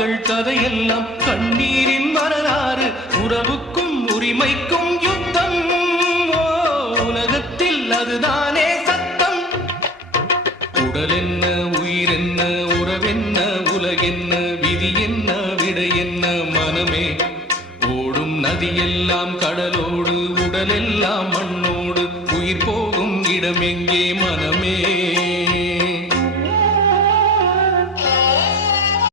மக்கள் கதையெல்லாம் கண்ணீரின் வரலாறு உறவுக்கும் உரிமைக்கும் யுத்தம் உலகத்தில் அதுதானே சத்தம் உடல் என்ன உயிர் என்ன உறவென்ன உலகென்ன விதி என்ன விடை என்ன மனமே ஓடும் நதியெல்லாம் கடலோடு உடலெல்லாம் மண்ணோடு உயிர் போகும் இடமெங்கே மனமே